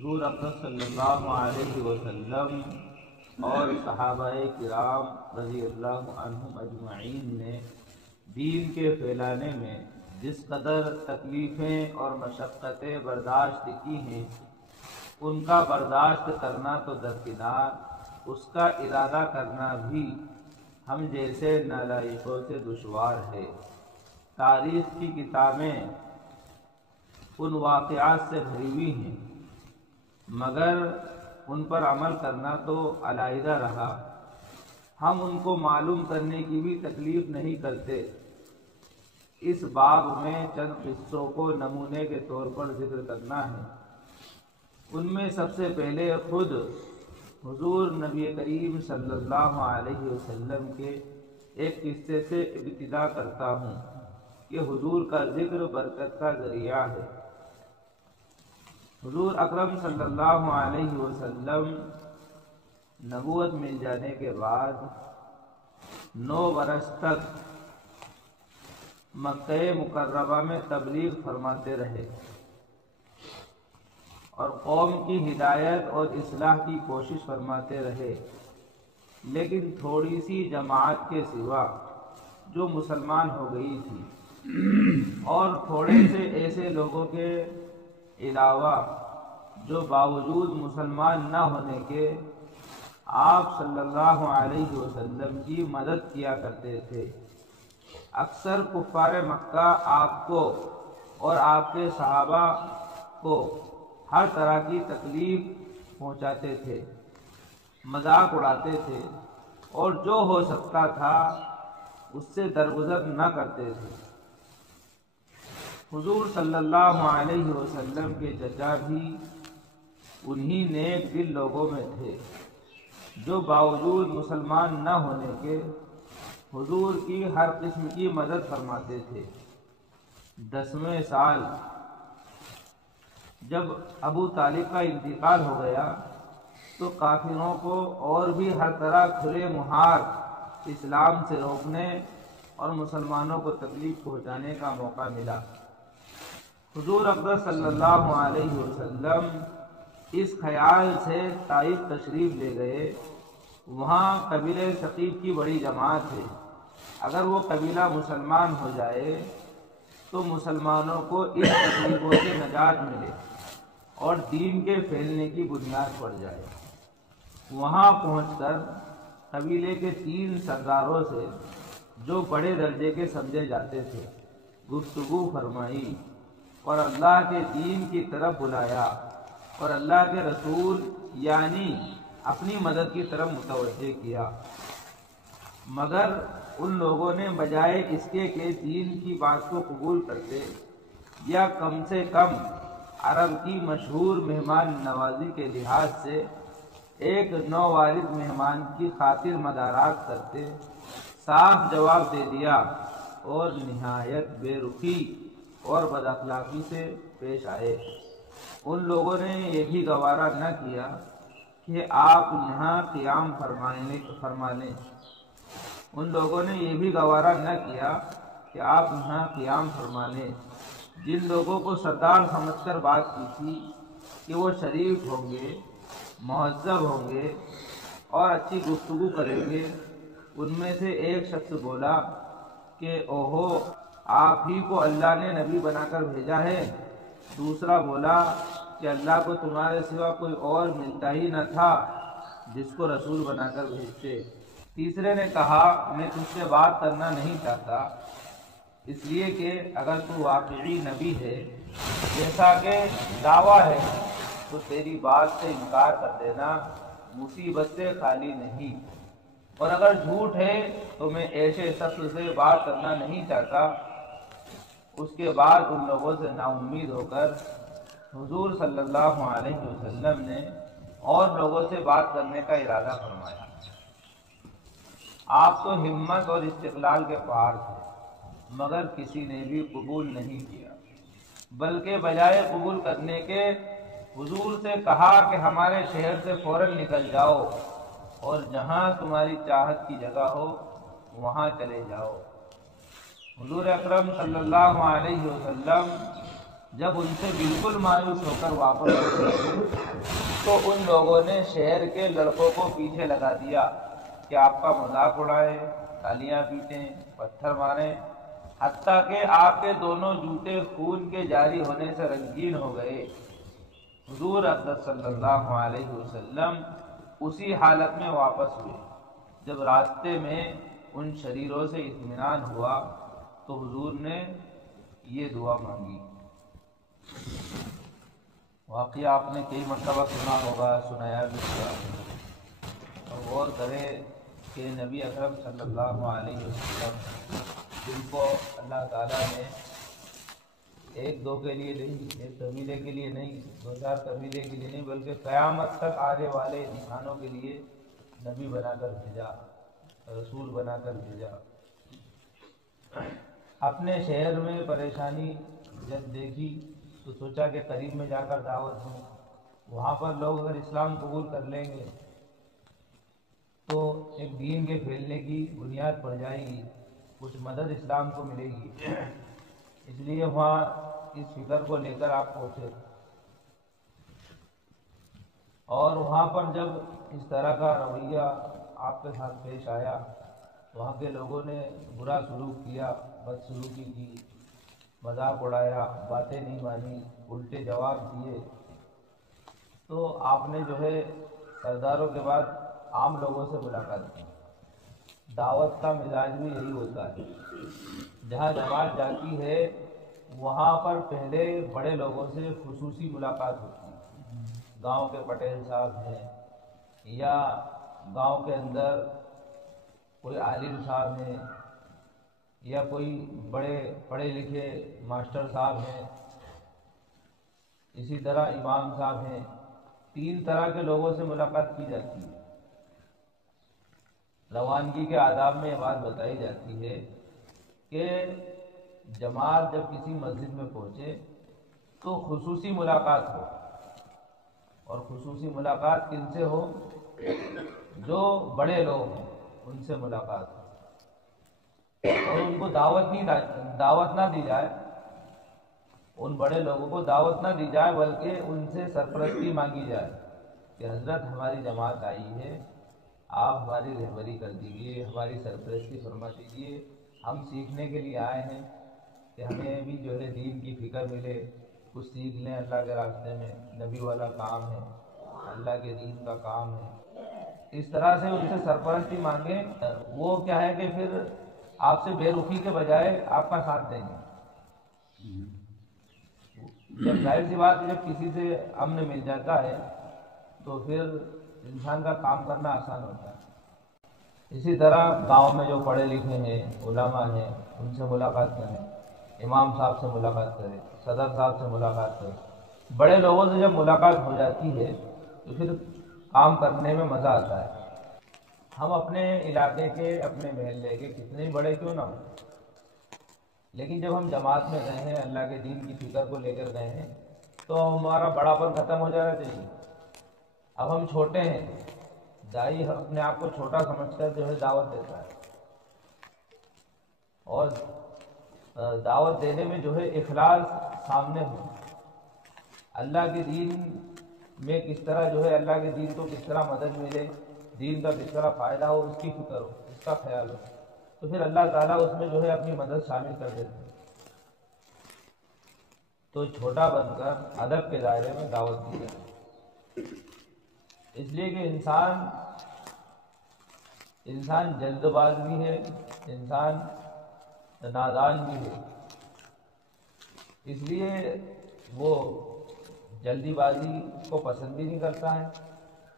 حضور اکرم صلی اللہ علیہ وسلم اور صحابہ کرام رضی اللہ عنہم اجمعین نے دین کے پھیلانے میں جس قدر تکلیفیں اور مشقتیں برداشت کی ہیں، ان کا برداشت کرنا تو درکنار، اس کا ارادہ کرنا بھی ہم جیسے نالائقوں سے دشوار ہے۔ تاریخ کی کتابیں ان واقعات سے بھری ہوئی ہیں، مگر ان پر عمل کرنا تو علیحدہ رہا۔ ہم ان کو معلوم کرنے کی بھی تکلیف نہیں کرتے۔ اس باب میں چند قصوں کو نمونے کے طور پر ذکر کرنا ہے۔ ان میں سب سے پہلے خود حضور نبی کریم صلی اللہ علیہ وسلم کے ایک قصے سے ابتدا کرتا ہوں کہ حضور کا ذکر برکت کا ذریعہ ہے۔ حضور اکرم صلی اللہ علیہ وسلم نبوت مل جانے کے بعد 9 برس تک مکہ مکرمہ میں تبلیغ فرماتے رہے اور قوم کی ہدایت اور اصلاح کی کوشش فرماتے رہے، لیکن تھوڑی سی جماعت کے سوا جو مسلمان ہو گئی تھی اور تھوڑے سے ایسے لوگوں کے علاوہ جو باوجود مسلمان نہ ہونے کے آپ صلی اللہ علیہ وسلم کی مدد کیا کرتے تھے۔ اکثر کفار مکہ آپ کو اور آپ کے صحابہ کو ہر طرح کی تکلیف پہنچاتے تھے، مذاق اڑاتے تھے اور جو ہو سکتا تھا اس سے درگزر نہ کرتے تھے۔ حضور صلی اللہ علیہ وسلم کے چچا بھی انہی نیک دل لوگوں میں تھے جو باوجود مسلمان نہ ہونے کے حضور کی ہر قسم کی مدد فرماتے تھے۔ 10ویں سال جب ابو طالب کا انتقال ہو گیا تو کافروں کو اور بھی ہر طرح کھلے مہار اسلام سے روکنے اور مسلمانوں کو تکلیف پہنچانے کا موقع ملا۔ حضور اکرم صلی اللہ علیہ وسلم اس خیال سے طائف تشریف لے گئے۔ وہاں قبیلہ ثقیف کی بڑی جماعت ہے، اگر وہ قبیلہ مسلمان ہو جائے تو مسلمانوں کو اس تکلیفوں سے نجات ملے اور دین کے پھیلنے کی بنیاد پڑ جائے۔ وہاں پہنچ کر قبیلے کے 3 سرداروں سے جو بڑے درجے کے سمجھے جاتے تھے گفتگو فرمائی اور اللہ کے دین کی طرف بلایا اور اللہ کے رسول یعنی اپنی مدد کی طرف متوجہ کیا، مگر ان لوگوں نے بجائے اس کے کہ دین کی بات کو قبول کرتے یا کم سے کم عرب کی مشہور مہمان نوازی کے لحاظ سے ایک نووارد مہمان کی خاطر مدارات کرتے، صاف جواب دے دیا اور نہایت بے رخی اور بد اخلاقی سے پیش آئے۔ ان لوگوں نے یہ بھی گوارا نہ کیا کہ آپ یہاں قیام فرما لیں۔ ان لوگوں نے یہ بھی گوارا نہ کیا کہ آپ یہاں قیام فرما لیں۔ جن لوگوں کو سردار سمجھ کر بات کی تھی کہ وہ شریف ہوں گے، مہذب ہوں گے اور اچھی گفتگو کریں گے، ان میں سے ایک شخص بولا کہ اوہو، آپ ہی کو اللہ نے نبی بنا کر بھیجا ہے۔ دوسرا بولا کہ اللہ کو تمہارے سوا کوئی اور ملتا ہی نہ تھا جس کو رسول بنا کر بھیجتے۔ تیسرے نے کہا میں تجھ سے بات کرنا نہیں چاہتا، اس لیے کہ اگر تو واقعی نبی ہے جیسا کہ دعویٰ ہے تو تیری بات سے انکار کر دینا مصیبت سے خالی نہیں، اور اگر جھوٹ ہے تو میں ایسے شخص سے بات کرنا نہیں چاہتا۔ اس کے بعد ان لوگوں سے نا امید ہو کر حضور صلی اللہ علیہ وسلم نے اور لوگوں سے بات کرنے کا ارادہ فرمایا۔ آپ تو ہمت اور استقلال کے پہاڑ تھے، مگر کسی نے بھی قبول نہیں کیا، بلکہ بجائے قبول کرنے کے حضور سے کہا کہ ہمارے شہر سے فوراً نکل جاؤ اور جہاں تمہاری چاہت کی جگہ ہو وہاں چلے جاؤ۔ حضور اکرم صلی اللہ علیہ وسلم جب ان سے بالکل مایوس ہو کر واپس ہوئے تو ان لوگوں نے شہر کے لڑکوں کو پیچھے لگا دیا کہ آپ کا مذاق اڑائے، تالیاں پیٹیں، پتھر ماریں، حتیٰ کہ آپ کے دونوں جوتے خون کے جاری ہونے سے رنگین ہو گئے۔ حضور اقدس صلی اللہ علیہ وسلم اسی حالت میں واپس ہوئے۔ جب راستے میں ان شریروں سے اطمینان ہوا تو حضور نے یہ دعا مانگی۔ واقعہ آپ نے کئی مرتبہ سنا ہوگا، سنایا بھی ہوگا، اور غور کرے کہ نبی اکرم صلی اللہ علیہ وسلم جن کو اللہ تعالیٰ نے ایک دو کے لیے نہیں، ایک قبیلے کے لیے نہیں، دو چار قبیلے کے لیے نہیں، بلکہ قیامت تک آنے والے انسانوں کے لیے نبی بنا کر بھیجا، رسول بنا کر بھیجا، اپنے شہر میں پریشانی جب دیکھی تو سوچا کہ قریب میں جا کر دعوت دوں، وہاں پر لوگ اگر اسلام قبول کر لیں گے تو ایک دین کے پھیلنے کی بنیاد پڑ جائے گی، کچھ مدد اسلام کو ملے گی، اس لیے وہاں اس فکر کو لے کر آپ پہنچے۔ اور وہاں پر جب اس طرح کا رویہ آپ کے ساتھ پیش آیا، وہاں کے لوگوں نے برا سلوک کیا، بدسلوکی کی، مذاق اڑایا، باتیں نہیں مانی، الٹے جواب دیے، تو آپ نے جو ہے سرداروں کے بعد عام لوگوں سے ملاقات کی۔ دعوت کا مزاج بھی یہی ہوتا ہے، جہاں جماعت جاتی ہے وہاں پر پہلے بڑے لوگوں سے خصوصی ملاقات ہوتی ہے، گاؤں کے پٹیل صاحب ہیں یا گاؤں کے اندر کوئی عالم صاحب ہیں یا کوئی بڑے پڑھے لکھے ماسٹر صاحب ہیں، اسی طرح امام صاحب ہیں، 3 طرح کے لوگوں سے ملاقات کی جاتی ہے۔ روانگی کے آداب میں یہ بات بتائی جاتی ہے کہ جماعت جب کسی مسجد میں پہنچے تو خصوصی ملاقات ہو، اور خصوصی ملاقات کن سے ہو؟ جو بڑے لوگ ہیں ان سے ملاقات ہو، اور ان کو دعوت نہ دی جائے، ان بڑے لوگوں کو دعوت نہ دی جائے، بلکہ ان سے سرپرستی مانگی جائے کہ حضرت ہماری جماعت آئی ہے، آپ ہماری رہبری کر دیجیے، ہماری سرپرستی فرما دیجیے، ہم سیکھنے کے لیے آئے ہیں کہ ہمیں بھی جو ہے دین کی فکر ملے، کچھ سیکھ لیں اللہ کے راستے میں، نبی والا کام ہے، اللہ کے دین کا کام ہے، اس طرح سے ان سے سرپرستی مانگیں۔ وہ کیا ہے کہ پھر آپ سے بے رخی کے بجائے آپ کا ساتھ دیں گے۔ جب ظاہر سی بات ہے جب کسی سے امن مل جاتا ہے تو پھر انسان کا کام کرنا آسان ہوتا ہے۔ اسی طرح گاؤں میں جو پڑھے لکھے ہیں، علماء ہیں، ان سے ملاقات کریں، امام صاحب سے ملاقات کریں، صدر صاحب سے ملاقات کریں، بڑے لوگوں سے جب ملاقات ہو جاتی ہے تو پھر کام کرنے میں مزہ آتا ہے۔ ہم اپنے علاقے کے، اپنے محلے کے کتنے ہی بڑے کیوں نہ ہوں، لیکن جب ہم جماعت میں گئے ہیں، اللہ کے دین کی فکر کو لے کر گئے ہیں، تو ہمارا بڑا پن ختم ہو جانا چاہیے۔ اب ہم چھوٹے ہیں، دائی اپنے آپ کو چھوٹا سمجھ کر جو ہے دعوت دیتا ہے، اور دعوت دینے میں جو ہے اخلاص سامنے ہو، اللہ کے دین میں کس طرح جو ہے اللہ کے دین کو کس طرح مدد ملے، دین کا کس طرح فائدہ ہو، اس کی فکر ہو، اس کا خیال ہو، تو پھر اللہ تعالیٰ اس میں جو ہے اپنی مدد شامل کر دیتے ہیں۔ تو چھوٹا بن کر ادب کے دائرے میں دعوت دی جائے، اس لیے کہ انسان جلد باز بھی ہے، انسان نادان بھی ہے، اس لیے وہ جلدی بازی کو پسند بھی نہیں کرتا ہے،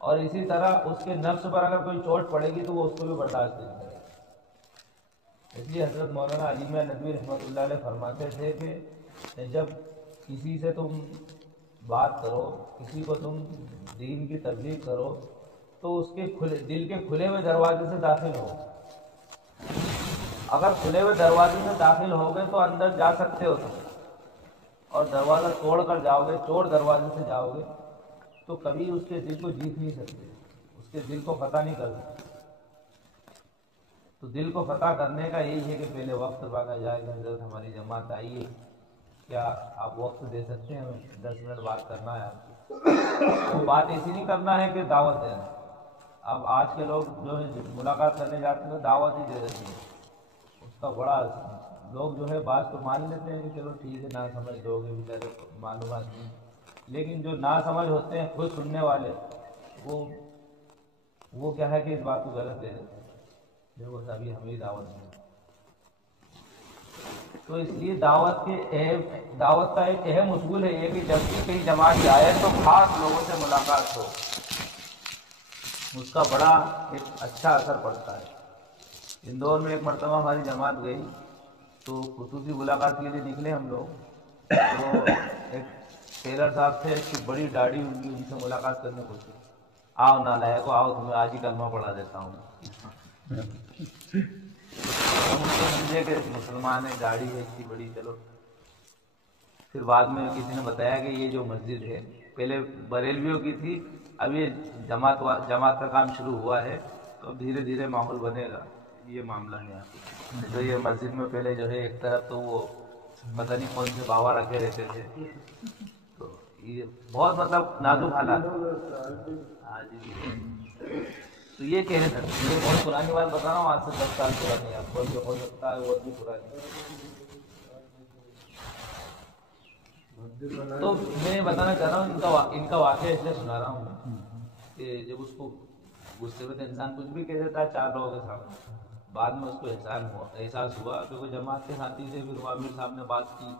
اور اسی طرح اس کے نفس پر اگر کوئی چوٹ پڑے گی تو وہ اس کو بھی برداشت نہیں کرے گا۔ اس لیے حضرت مولانا علی میاں ندوی رحمۃ اللہ علیہ فرماتے تھے کہ جب کسی سے تم بات کرو، کسی کو تم دین کی تبلیغ کرو، تو اس کے دل کے کھلے ہوئے دروازے سے داخل ہو۔ اگر کھلے ہوئے دروازے سے داخل ہو گئے تو اندر جا سکتے ہو تم، اور دروازہ توڑ کر جاؤ گے، چور دروازے سے جاؤ گے، تو کبھی اس کے دل کو جیت نہیں سکتے، اس کے دل کو فتح نہیں کر سکتے۔ تو دل کو فتح کرنے کا یہی ہے کہ پہلے وقت مانگا جائے کہ حضرت ہماری جماعت آئی ہے، کیا آپ وقت دے سکتے ہیں؟ ہمیں 10 منٹ بات کرنا ہے آپ سے۔ وہ بات ایسی نہیں کرنا ہے کہ دعوت دینا۔ اب آج کے لوگ جو ہے ملاقات کرنے جاتے ہیں تو دعوت ہی دے دیتے ہیں، اس کا بڑا لوگ جو ہے بات تو مان لیتے ہیں کہ چلو ٹھیک ہے، نہ سمجھ لوگ ہیں بیچارے معلومات نہیں، لیکن جو نہ سمجھ ہوتے ہیں خود سننے والے، وہ کیا ہے کہ اس بات کو غلط دے دیتے ہیں، دیکھو ابھی ہمیں دعوت نہیں۔ تو اس لیے دعوت کا ایک اہم اصول ہے یہ کہ جب بھی کہیں جماعت جائے تو خاص لوگوں سے ملاقات ہو، اس کا بڑا ایک اچھا اثر پڑتا ہے۔ اندور میں ایک مرتبہ ہماری جماعت گئی تو خصوصی ملاقات کے لیے نکلے ہم لوگ، تو ایک ٹیلر صاحب تھے، ایک بڑی داڑھی ان کی، ان سے ملاقات کرنے کو تھی۔ آؤ نالائق کو، آؤ تمہیں آج ہی کلمہ پڑھا دیتا ہوں۔ ہم اس کو سمجھے کہ مسلمان ہے، داڑھی ہے اتنی بڑی، چلو۔ پھر بعد میں کسی نے بتایا کہ یہ جو مسجد ہے پہلے بریلویوں کی تھی، اب یہ جماعت کا کام شروع ہوا ہے، تو اب دھیرے دھیرے ماحول بنے گا، یہ معاملہ ہے یہاں۔ تو یہ مسجد میں پہلے جو ہے ایک طرف تو وہ پتہ نہیں کون سے بابا رکھے رہتے تھے، تو یہ بہت مطلب نازک حالات۔ ہاں جی، تو یہ کہہ رہے تھے، یہ بہت پرانی بات بتا رہا ہوں، آج سے 10 سال پرانی، آپ کو ہو سکتا ہے وہ بھی پرانی۔ تو میں بتانا چاہ رہا ہوں، ان کا واقعہ اس لیے سنا رہا ہوں کہ جب اس کو غصے میں تو انسان کچھ بھی کہہ دیتا ہے 4 لوگوں کے سامنے، بعد میں اس کو احساس ہوا، کیونکہ جماعت کے ساتھی سے پھر عامر صاحب نے بات کی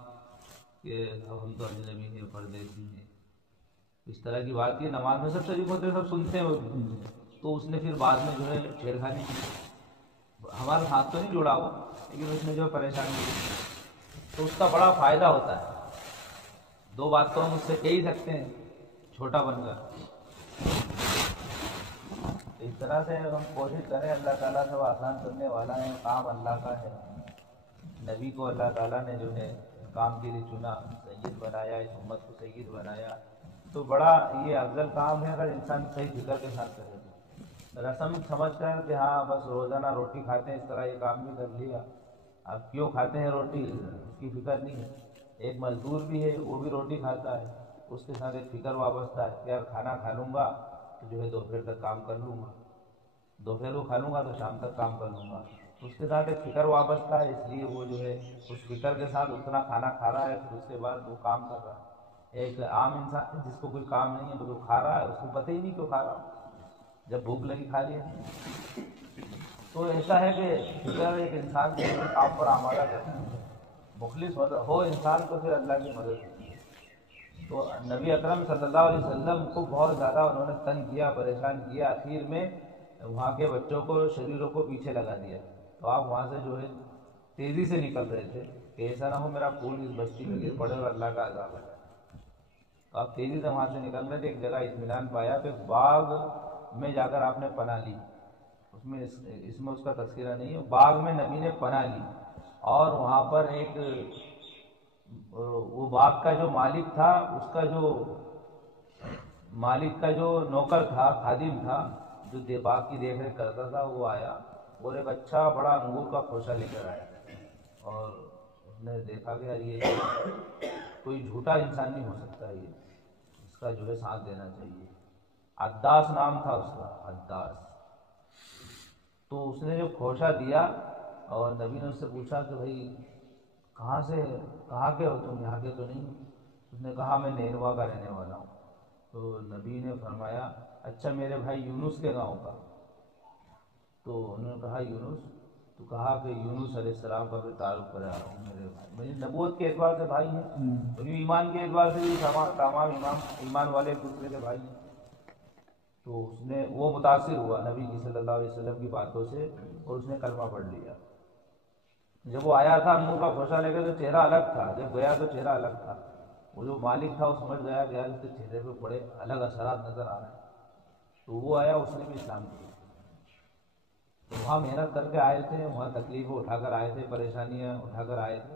کہ ہم تو اجنبی ہیں، پردیسی ہیں، اس طرح کی بات کی۔ نماز میں سب شریک ہوتے ہیں، سب سنتے ہیں، تو اس نے پھر بعد میں جو ہے چھیڑخانی کی، ہمارا ہاتھ تو نہیں جڑا ہوا، لیکن اس نے جو پریشانی کی، تو اس کا بڑا فائدہ ہوتا ہے۔ 2 بات تو ہم اس سے کہہ ہی سکتے ہیں چھوٹا بن کر۔ اس طرح سے ہم کوشش کریں، اللہ تعالیٰ سے وہ آسان کرنے والا ہے، کام اللہ کا ہے۔ نبی کو اللہ تعالیٰ نے جو ہے کام کے لیے چنا، سید بنایا، اس امت کو سید بنایا، تو بڑا یہ افضل کام ہے اگر انسان صحیح فکر کے ساتھ کرے تو۔ رسم سمجھ کر کہ ہاں بس روزانہ روٹی کھاتے ہیں، اس طرح یہ کام بھی کر لیا، اب کیوں کھاتے ہیں روٹی اس کی فکر نہیں ہے۔ ایک مزدور بھی ہے، وہ بھی روٹی کھاتا ہے، اس کے ساتھ ایک فکر وابستہ ہے کہ یار کھانا کھا لوں گا تو جو ہے دوپہر تک کام کر لوں گا، دوپہر کو کھا لوں گا تو شام تک کام کر لوں گا، اس کے ساتھ ایک فکر وابستہ ہے، اس لیے وہ جو ہے اس فکر کے ساتھ اتنا کھانا کھا رہا ہے، پھر اس کے بعد وہ کام کر رہا ہے۔ ایک عام انسان جس کو کوئی کام نہیں ہے تو وہ کھا رہا ہے، اس کو پتہ ہی نہیں کیوں کھا رہا ہوں، جب بھوک لگی کھا لیا۔ تو ایسا ہے کہ فکر ایک انسان کے کام پر آمادہ کرتا ہے، مخلص ہو انسان تو پھر اللہ کی مدد ہوتی ہے۔ تو نبی اکرم صلی اللہ علیہ وسلم کو بہت زیادہ انہوں نے تنگ کیا، پریشان کیا، آخر میں وہاں کے بچوں کو، شریروں کو پیچھے لگا دیا، تو آپ وہاں سے جو ہے تیزی سے نکل رہے تھے کہ ایسا نہ ہو میرا خون اس بستی میں گر پڑے اور اللہ کا عذاب ہے۔ تو آپ تیزی سے وہاں سے نکل رہے تھے، ایک جگہ اطمینان پایا، پھر باغ میں جا کر آپ نے پناہ لی، اس میں اس کا تذکرہ نہیں ہے، باغ میں نبی نے پناہ لی، اور وہاں پر ایک وہ باغ کا جو مالک تھا، اس کا جو مالک کا جو نوکر تھا، خادم تھا، جو باغ کی دیکھ ریکھ کرتا تھا، وہ آیا اور ایک اچھا بڑا انگور کا خوشہ لے کر آیا، اور اس نے دیکھا کہ یہ کوئی جھوٹا انسان نہیں ہو سکتا، یہ اس کا جو ہے ساتھ دینا چاہیے۔ عداس نام تھا اس کا، عداس۔ تو اس نے جو خوشہ دیا، اور نبی نے اس سے پوچھا کہ بھائی کہاں کے ہو تم، یہاں کے تو نہیں؟ اس نے کہا میں نینوا کا رہنے والا ہوں۔ تو نبی نے فرمایا اچھا میرے بھائی یونس کے گاؤں کا؟ تو انہوں نے کہا یونس؟ تو کہا کہ یونس علیہ السلام کا بھی تعارف کرا میرے بھائی، میری نبوت کے اعتبار سے بھائی ہیں، اور ایمان کے اعتبار سے بھی تمام ایمان والے ایک دوسرے کے بھائی ہیں۔ تو اس نے وہ متاثر ہوا نبی کی صلی اللہ علیہ وسلم کی باتوں سے، اور اس نے کلمہ پڑھ لیا۔ جب وہ آیا تھا انگور کا خوشہ لے کے تو چہرہ الگ تھا، جب گیا تو چہرہ الگ تھا، وہ جو مالک تھا وہ سمجھ گیا کہ یار اس کے چہرے پہ بڑے الگ اثرات نظر آ رہے ہیں، تو وہ آیا، اس نے بھی اسلام کیا۔ تو وہاں محنت کر کے آئے تھے، وہاں تکلیفیں اٹھا کر آئے تھے، پریشانیاں اٹھا کر آئے تھے،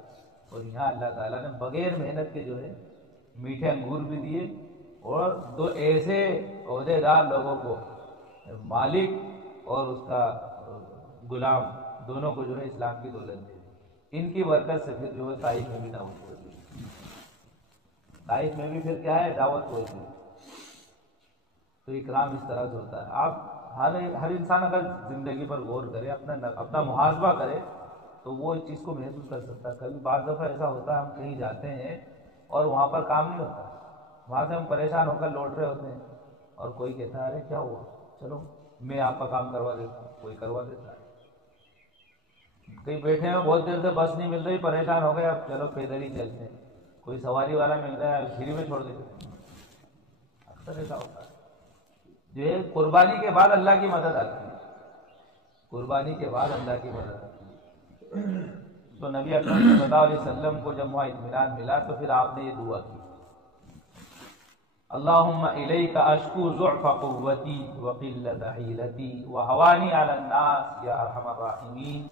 اور یہاں اللہ تعالیٰ نے بغیر محنت کے جو ہے میٹھے انگور بھی دیے، اور 2 ایسے عہدیدار لوگوں کو، مالک اور اس کا غلام، دونوں کو جو ہے اسلام کی دولت دی۔ ان کی برکت سے پھر جو ہے طائف میں بھی دعوت ہو گئی۔ لائف میں بھی پھر کیا ہے، دعوت ہوتی ہے. تو اکرام اس طرح سے ہوتا ہے. آپ ہر انسان اگر زندگی پر غور کرے، اپنا محاسبہ کرے، تو وہ اس چیز کو محسوس کر سکتا ہے. کبھی بعض دفعہ ایسا ہوتا ہے ہم کہیں جاتے ہیں اور وہاں پر کام نہیں ہوتا، وہاں سے ہم پریشان ہو کر لوٹ رہے ہوتے ہیں اور کوئی کہتا ہے ارے کیا ہوا، چلو میں آپ کا کام کروا دیتا ہوں، کوئی کروا دیتا ہے. کہیں بیٹھے ہیں بہت دیر سے بس نہیں مل رہی، پریشان ہو گئے، اب چلو پیدل ہی چلتے ہیں، کوئی سواری والا مل رہا ہے فری میں چھوڑ دیتے ہیں. اکثر ایسا ہوتا ہے. جو ہے قربانی کے بعد اللہ کی مدد آتی ہے، قربانی کے بعد اللہ کی مدد آتی ہے. تو نبی اکرم صلی اللہ علیہ وسلم کو جب وہاں اطمینان ملا تو پھر آپ نے یہ دعا کی، اللہم الیک اشکو ضعف قوتی وقلت حیلتی وہوانی علی الناس یا ارحم الراحمین.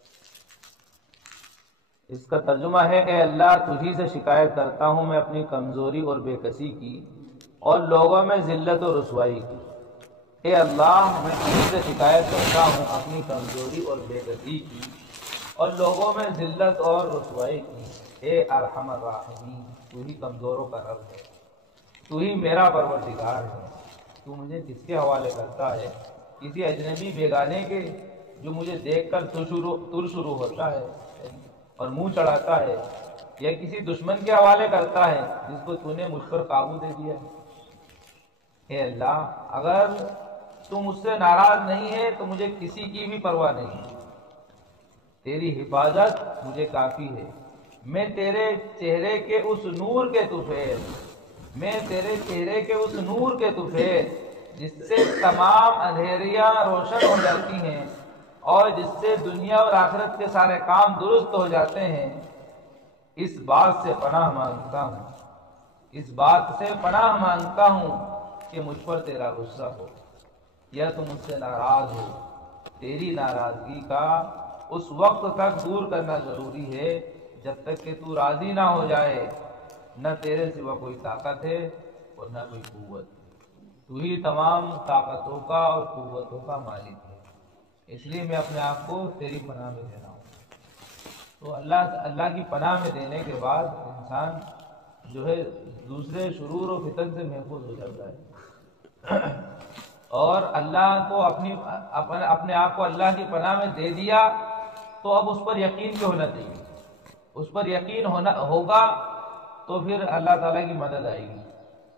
اس کا ترجمہ ہے، اے اللہ تجھی سے شکایت کرتا ہوں میں اپنی کمزوری اور بے کسی کی اور لوگوں میں ذلت و رسوائی کی. اے اللہ میں تجھی سے شکایت کرتا ہوں اپنی کمزوری اور بے کسی کی اور لوگوں میں ذلت اور رسوائی کی. اے ارحم الراحمین، تو ہی کمزوروں کا رب ہے، تو ہی میرا پروردگار ہے. تو مجھے کس کے حوالے کرتا ہے؟ کسی اجنبی بیگانے کے جو مجھے دیکھ کر تر شروع ہوتا ہے اور منہ چڑھاتا ہے، یا کسی دشمن کے حوالے کرتا ہے جس کو تو نے مجھ پر قابو دے دیا ہے؟ اے اللہ اگر تو مجھ سے ناراض نہیں ہے تو مجھے کسی کی بھی پرواہ نہیں، تیری حفاظت مجھے کافی ہے. میں تیرے چہرے کے اس نور کے طفیل، میں تیرے چہرے کے اس نور کے طفیل جس سے تمام اندھیریاں روشن ہو جاتی ہیں اور جس سے دنیا اور آخرت کے سارے کام درست ہو جاتے ہیں، اس بات سے پناہ مانگتا ہوں، اس بات سے پناہ مانگتا ہوں کہ مجھ پر تیرا غصہ ہو یا تو مجھ سے ناراض ہو. تیری ناراضگی کا اس وقت تک دور کرنا ضروری ہے جب تک کہ تو راضی نہ ہو جائے. نہ تیرے سوا کوئی طاقت ہے اور نہ کوئی قوت. تو ہی تمام طاقتوں کا اور قوتوں کا مالک ہے، اس لیے میں اپنے آپ کو تیری پناہ میں دے رہا ہوں. تو اللہ کی پناہ میں دینے کے بعد انسان جو ہے دوسرے شرور و فتن سے محفوظ ہو جاتا ہے. اور اللہ کو اپنے آپ کو اللہ کی پناہ میں دے دیا تو اب اس پر یقین کیوں ہونا چاہیے. اس پر یقین ہوگا تو پھر اللہ تعالیٰ کی مدد آئے گی،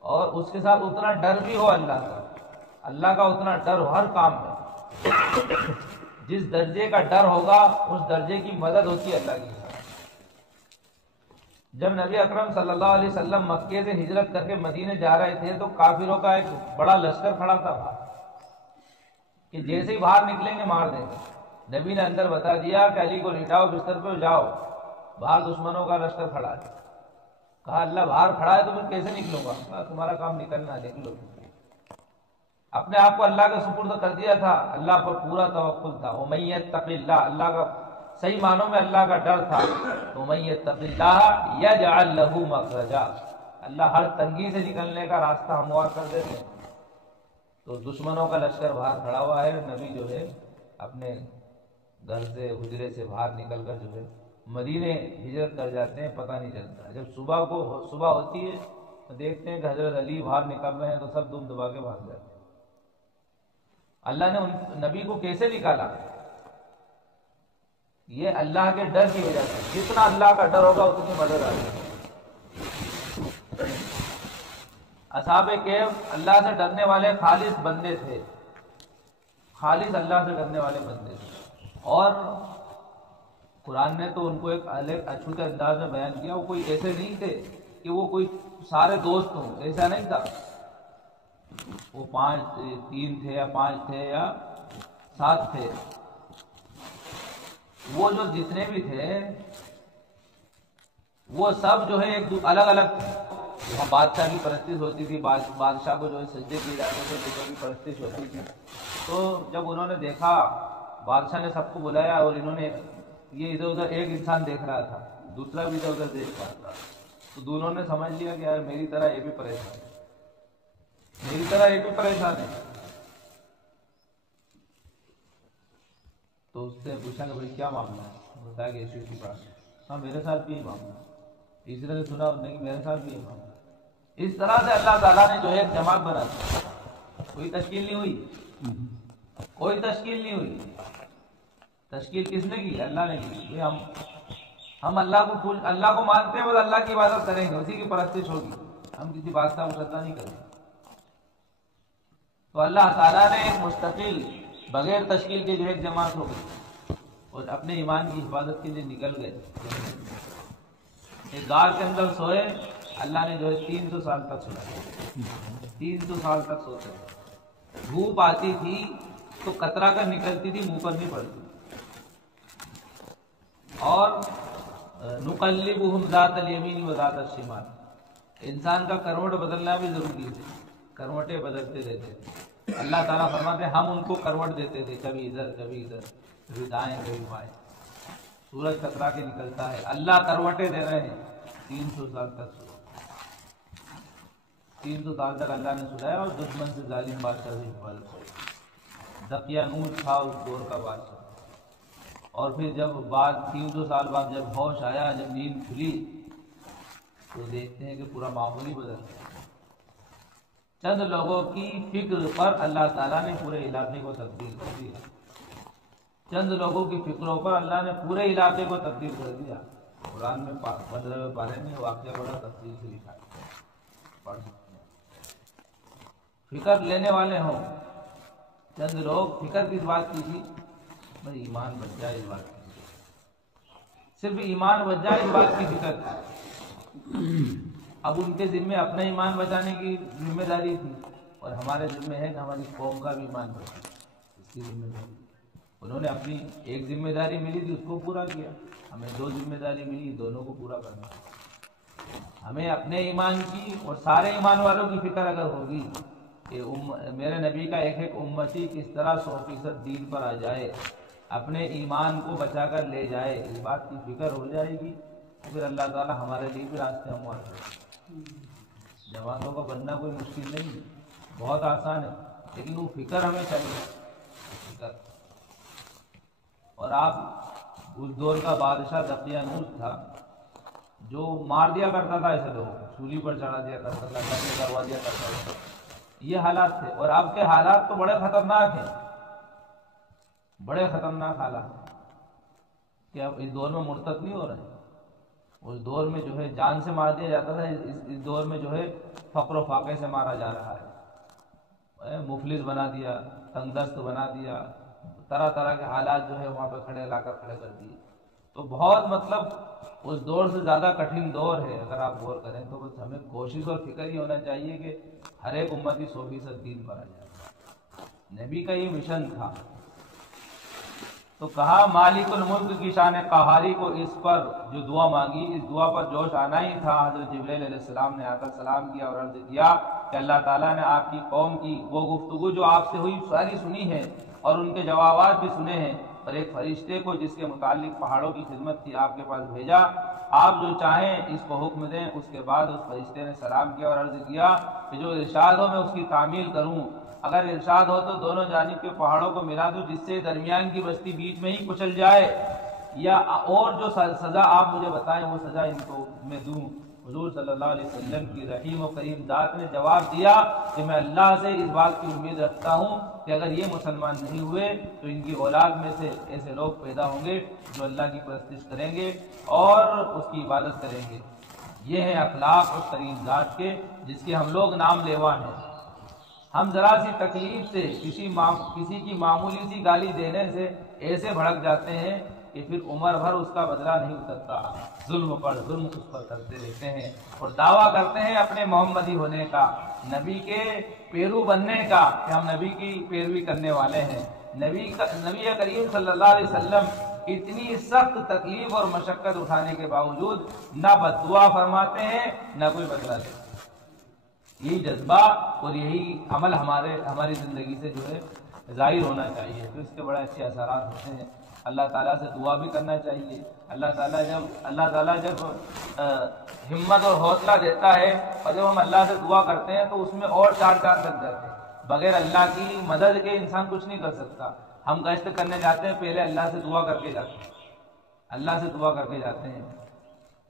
اور اس کے ساتھ اتنا ڈر بھی ہو اللہ کا اتنا ڈر ہو ہر کام میں. جس درجے کا ڈر ہوگا اس درجے کی مدد ہوتی ہے اللہ کی. جب نبی اکرم صلی اللہ علیہ وسلم مکے سے ہجرت کر کے مدینے جا رہے تھے تو کافروں کا ایک بڑا لشکر کھڑا تھا کہ جیسے ہی باہر نکلیں گے مار دیں گے. نبی نے اندر بتا دیا کہ علی کو لٹاؤ بستر پہ جاؤ، باہر دشمنوں کا لشکر کھڑا ہے. کہا اللہ باہر کھڑا ہے تو میں کیسے نکلوں گا؟ کہا تمہارا کام نکلنا ہے، نکلو. اپنے آپ کو اللہ کا سپرد کر دیا تھا، اللہ پر پورا توکل تھا. وَمَن يَتَّقِ اللَّهَ، اللہ کا صحیح معنوں میں اللہ کا ڈر تھا. وَمَن يَتَّقِ اللَّهَ يَجْعَل لَّهُ مَخْرَجًا، اللہ ہر تنگی سے نکلنے کا راستہ ہموار کر دیتے ہیں. تو دشمنوں کا لشکر باہر کھڑا ہوا ہے. نبی جو ہے اپنے گھر سے حجرے سے باہر نکل کر جو ہے مدینے ہجرت کر جاتے ہیں، پتہ نہیں چلتا. جب صبح ہوتی ہے تو دیکھتے ہیں کہ حضرت علی باہر نکل رہے ہیں تو سب دم دبا کے بھاگ جاتے ہیں. اللہ نے نبی کو کیسے نکالا؟ یہ اللہ کے ڈر کی وجہ سے. جتنا اللہ کا ڈر ہوگا اتنی مدد آتی ہے. اصحاب کہف اللہ سے ڈرنے والے خالص بندے تھے، خالص اللہ سے ڈرنے والے بندے تھے. اور قرآن نے تو ان کو ایک الگ اچھوتے انداز میں بیان کیا. وہ کوئی ایسے نہیں تھے کہ وہ کوئی سارے دوست ہوں، ایسا نہیں تھا. وہ 3 تھے یا 5 تھے یا 7 تھے. وہ جو جتنے بھی تھے وہ سب جو ہے ایک الگ الگ تھے. وہاں بادشاہ کی پرستش ہوتی تھی، بادشاہ کو جو ہے سجدے کیے جاتے تھے، بتوں کی پرستش ہوتی تھی. تو جب انہوں نے دیکھا، بادشاہ نے سب کو بلایا اور انہوں نے یہ ادھر ادھر ایک انسان دیکھ رہا تھا، دوسرا بھی ادھر ادھر دیکھ رہا تھا. تو دونوں نے سمجھ لیا کہ یار میری طرح یہ بھی پریشان ہے، میری طرح یہ بھی پریشان ہے. تو اس سے پوچھا کہ بھائی کیا معاملہ ہے؟ بتایا کہ ایسی بات ہے. ہاں میرے ساتھ بھی یہ معاملہ ہے. تیسرے نے سنا نہیں، میرے ساتھ بھی یہ معاملہ ہے. اس طرح سے اللہ تعالیٰ نے جو ہے ایک جماعت بنا دی. کوئی تشکیل نہیں ہوئی، کوئی تشکیل نہیں ہوئی. تشکیل کس نے کی؟ اللہ نے کی. ہم اللہ کو مانتے ہیں، بس اللہ کی عبادت کریں گے، اسی کی پرستش ہوگی. ہم کسی بادشاہ کو سجدہ نہیں کریں گے. تو اللہ تعالیٰ نے ایک مستقل بغیر تشکیل کے جو ہے ایک جماعت ہو گئی اور اپنے ایمان کی حفاظت کے لیے نکل گئے. ایک غار کے اندر سوئے. اللہ نے جو ہے 300 سال تک سویا. 300 سال تک سوتے. دھوپ آتی تھی تو قطرہ کر نکلتی تھی، منہ پر نہیں پڑتی. اور نقلبہم ذات الیمین و ذات الشمال، انسان کا کروٹ بدلنا بھی ضروری ہے. کروٹیں بدلتے رہتے. اللہ تعالیٰ فرماتے ہیں ہم ان کو کروٹ دیتے تھے، کبھی ادھر کبھی ادھر، کبھی دائیں کبھی بائیں. سورج کترا کے نکلتا ہے، اللہ کروٹیں دے رہے ہیں. 300 سال تک 300 سال تک اللہ نے سلایا اور دشمن سے ظالم بادشاہ سے حفاظت کی. دقیانوس تھا اس دور کا بادشاہ. اور پھر جب بعد 300 سال بعد جب ہوش آیا، جب نیند کھلی، تو دیکھتے ہیں کہ پورا ماحول ہی بدل گیا. چند لوگوں کی فکر پر اللہ تعالیٰ نے پورے علاقے کو تبدیل کر دیا. چند لوگوں کی فکروں پر اللہ نے پورے علاقے کو تبدیل کر دیا. قرآن میں 15ویں پارے میں واقعہ بڑا تفصیل سے لکھا ہے، پڑھ سکتے ہیں. فکر لینے والے ہوں. چند لوگ فکر کس بات کی تھی؟ بھائی ایمان بچ جائے، اس بات کی صرف ایمان بچ جائے اس بات کی فکر تھی. اب ان کے ذمے اپنا ایمان بچانے کی ذمہ داری تھی، اور ہمارے ذمہ ہے کہ ہماری قوم کا بھی ایمان بچائے، اس کی ذمہ داری. انہوں نے اپنی ایک ذمہ داری ملی تھی، اس کو پورا کیا. ہمیں 2 ذمہ داری ملی، دونوں کو پورا کرنا. ہمیں اپنے ایمان کی اور سارے ایمان والوں کی فکر اگر ہوگی کہ میرے نبی کا ایک ایک امتی کس طرح 100% دین پر آ جائے، اپنے ایمان کو بچا کر لے جائے، اس بات کی فکر ہو جائے گی، پھر اللہ تعالیٰ ہمارے لیے بھی راستے ہموار کرے گا. جماعتوں کا بننا کوئی مشکل نہیں ہے، بہت آسان ہے، لیکن وہ فکر ہمیں چاہیے. فکر. اور آپ اس دور کا بادشاہ دقیانوس تھا، جو مار دیا کرتا تھا ایسے لوگوں کو، سولی پر چڑھا دیا کرتا تھا، قتل کروا دیا کرتا تھا. یہ حالات تھے. اور آپ کے حالات تو بڑے خطرناک ہیں، بڑے خطرناک حالات. کہ اب اس دور میں مرتد نہیں ہو رہے ہیں. اس دور میں جو ہے جان سے مار دیا جاتا تھا، اس دور میں جو ہے فقر و فاقے سے مارا جا رہا ہے. مفلس بنا دیا، تنگ دست بنا دیا، طرح طرح کے حالات جو ہے وہاں پہ لا کر کھڑے کر دیے. تو بہت مطلب اس دور سے زیادہ کٹھن دور ہے. اگر آپ غور کریں تو بس ہمیں کوشش اور فکر ہی ہونا چاہیے کہ ہر ایک امتی 100% دین پر آ جائے. نبی کا یہ مشن تھا. تو کہا مالک الملک کی شان قہاری کو اس پر جو دعا مانگی، اس دعا پر جوش آنا ہی تھا. حضرت جبرائیل علیہ السلام نے آ کر سلام کیا اور عرض کیا کہ اللہ تعالیٰ نے آپ کی قوم کی وہ گفتگو جو آپ سے ہوئی ساری سنی ہے، اور ان کے جوابات بھی سنے ہیں، اور ایک فرشتے کو جس کے متعلق پہاڑوں کی خدمت تھی آپ کے پاس بھیجا. آپ جو چاہیں اس کو حکم دیں. اس کے بعد اس فرشتے نے سلام کیا اور عرض کیا کہ جو ارشاد ہو میں اس کی تعمیل کروں. اگر ارشاد ہو تو دونوں جانب کے پہاڑوں کو ملا دوں، جس سے درمیان کی بستی بیچ میں ہی کچل جائے، یا اور جو سزا آپ مجھے بتائیں وہ سزا ان کو میں دوں. حضور صلی اللہ علیہ وسلم کی رحیم و کریم ذات نے جواب دیا کہ میں اللہ سے اس بات کی امید رکھتا ہوں کہ اگر یہ مسلمان نہیں ہوئے تو ان کی اولاد میں سے ایسے لوگ پیدا ہوں گے جو اللہ کی پرستش کریں گے اور اس کی عبادت کریں گے. یہ ہیں اخلاق اس کریم ذات کے جس کے ہم لوگ نام لیوا ہیں. ہم ذرا سی تکلیف سے کسی کی معمولی سی گالی دینے سے ایسے بھڑک جاتے ہیں کہ پھر عمر بھر اس کا بدلہ نہیں اترتا. ظلم پر ظلم اس پر کرتے رہتے ہیں اور دعویٰ کرتے ہیں اپنے محمدی ہونے کا، نبی کے پیرو بننے کا، کہ ہم نبی کی پیروی کرنے والے ہیں. نبی کریم صلی اللہ علیہ وسلم اتنی سخت تکلیف اور مشقت اٹھانے کے باوجود نہ بددعا فرماتے ہیں نہ کوئی بدلہ دیتے. یہی جذبہ اور یہی عمل ہماری زندگی سے جو ہے ظاہر ہونا چاہیے. تو اس کے بڑے اچھے اثرات ہوتے ہیں. اللہ تعالیٰ سے دعا بھی کرنا چاہیے. اللہ تعالیٰ جب ہمت اور حوصلہ دیتا ہے اور جب ہم اللہ سے دعا کرتے ہیں تو اس میں اور چار لگ جاتے ہیں. بغیر اللہ کی مدد کے انسان کچھ نہیں کر سکتا. ہم گشت کرنے جاتے ہیں پہلے اللہ سے دعا کر کے جاتے ہیں، اللہ سے دعا کر کے جاتے ہیں.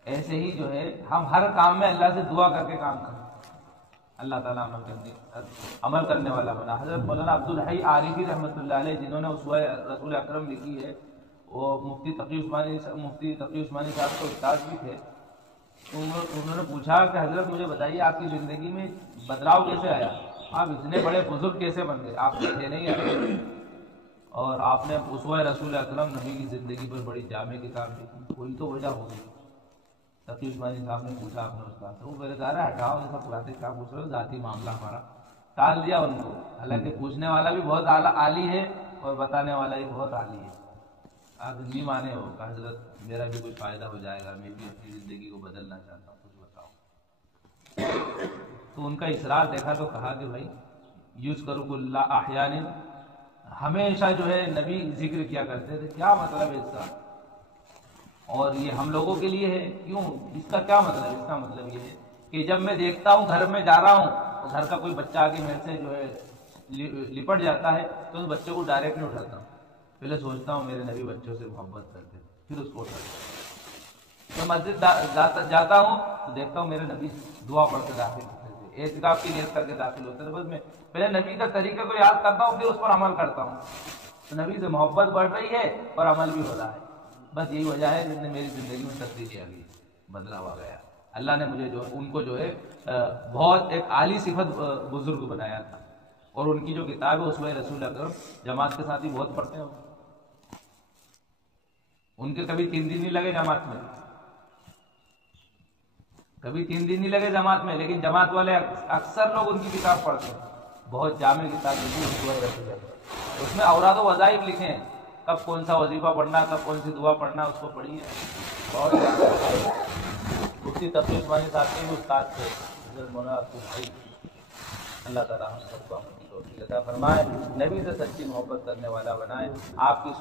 ایسے ہی جو ہے ہم ہر کام میں اللہ سے دعا کر کے کام کریں. اللہ تعالیٰ عمل کرنے والا بنا۔ حضرت مولانا عبدالحی عارفی رحمۃ اللہ علیہ جنہوں نے اسوہ رسول اکرم لکھی ہے، وہ مفتی تقی عثمانی صاحب کے استاد بھی تھے۔ انہوں نے پوچھا کہ حضرت مجھے بتائیے آپ کی زندگی میں بدلاؤ کیسے آیا، آپ اتنے بڑے بزرگ کیسے بن گئے، آپ کے تھے نہیں ہے اور آپ نے اسوہ رسول اکرم نبی کی زندگی پر بڑی جامع کتاب لکھی، کوئی تو وجہ ہوگی۔ تقی عثمانی صاحب نے پوچھا اپنے استاد سے، وہ میرے کہا رہا ہٹاؤ یہ سب باتیں کیا پوچھ رہے ہو، ذاتی معاملہ ہمارا، ٹال دیا ان کو۔ حالانکہ پوچھنے والا بھی بہت عالی ہے اور بتانے والا بھی بہت عالی ہے۔ آپ نہیں مانے ہو کہ حضرت میرا بھی کوئی فائدہ ہو جائے گا، میں بھی اپنی زندگی کو بدلنا چاہتا ہوں، کچھ بتاؤ۔ تو ان کا اصرار دیکھا تو کہا کہ بھائی یذکرک اللہ احیانا، ہمیشہ جو ہے نبی ذکر کیا کرتے تھے، کیا مطلب ہے اس کا؟ اور یہ ہم لوگوں کے لیے ہے کیوں؟ اس کا کیا مطلب؟ اس کا مطلب یہ ہے کہ جب میں دیکھتا ہوں گھر میں جا رہا ہوں تو گھر کا کوئی بچہ آ کے میرے سے جو ہے لپٹ جاتا ہے تو اس بچے کو ڈائریکٹ نہیں اٹھاتا ہوں، پہلے سوچتا ہوں میرے نبی بچوں سے محبت کرتے پھر اس کو اٹھاتا ہوں۔ میں مسجد جاتا ہوں تو دیکھتا ہوں میرے نبی دعا پڑھ کے داخل ہوتے تھے، اعتکاف کی نیت کر کے داخل ہوتے تھے، بس میں پہلے نبی کا طریقہ کو یاد کرتا ہوں پھر اس پر عمل کرتا ہوں۔ تو نبی سے محبت بڑھ رہی ہے اور عمل بھی ہو رہا ہے، بس یہی وجہ ہے جس نے میری زندگی میں تبدیلی آ گئی، بدلاؤ آ گیا۔ اللہ نے مجھے جو ان کو جو ہے بہت ایک عالی صفت بزرگ بنایا تھا، اور ان کی جو کتاب ہے اسوہ رسول اکرم جماعت کے ساتھ ہی بہت پڑھتے ہیں، ان کے کبھی 3 دن نہیں لگے جماعت میں، کبھی 3 دن نہیں لگے جماعت میں، لیکن جماعت والے اکثر لوگ ان کی کتاب پڑھتے ہیں، بہت جامع کتاب لکھی ہے اسوہ رسول اکرم، اس میں اوراد و وظائف لکھے ہیں، کب کون سا وظیفہ پڑھنا، کب کون سی دعا پڑھنا، اس کو پڑھیے۔ بہت مفتی تقی عثمانی صاحب کے بھی استاد تھے حضرت مولانا عبدالحی، اللہ تعالیٰ ہم سب کو عمل کی توفیق عطا فرمائے، نبی سے سچی محبت کرنے والا بنائے، آپ کی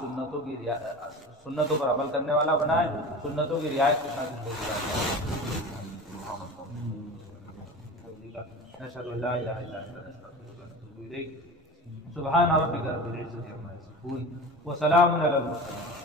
سنتوں پر عمل کرنے والا بنائے، سنتوں کی رعایت کے ساتھ زندگی نشهد ان لا اله الا انت نستغفرك ونتوب اليك، سبحان ربك رب العزة عما يصفون وسلام على المرسلين۔